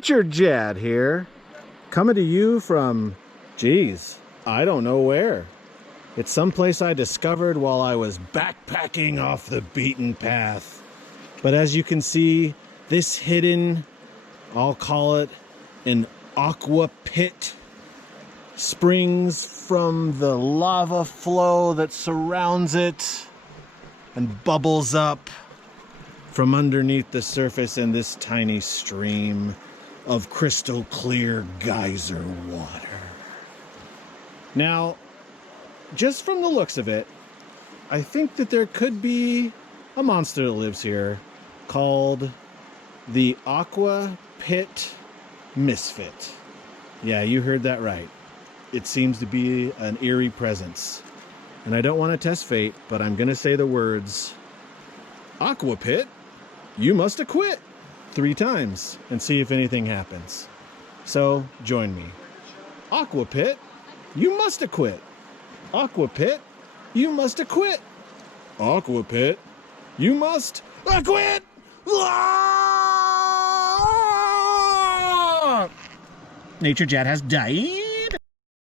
Nature Jadd here, coming to you from, geez, I don't know where. It's someplace I discovered while I was backpacking off the beaten path. But as you can see, this hidden, I'll call it an aqua pit, springs from the lava flow that surrounds it and bubbles up from underneath the surface in this tiny stream of crystal clear geyser water. Now, just from the looks of it, I think that there could be a monster that lives here called the Aqua Pit Misfit. Yeah, you heard that right. It seems to be an eerie presence. And I don't want to test fate, but I'm going to say the words, Aqua Pit, you must acquit, 3 times and see if anything happens. So join me. Aqua Pit, you must acquit. Aqua Pit, you must acquit. Aqua Pit, you must acquit. Nature Jadd has died.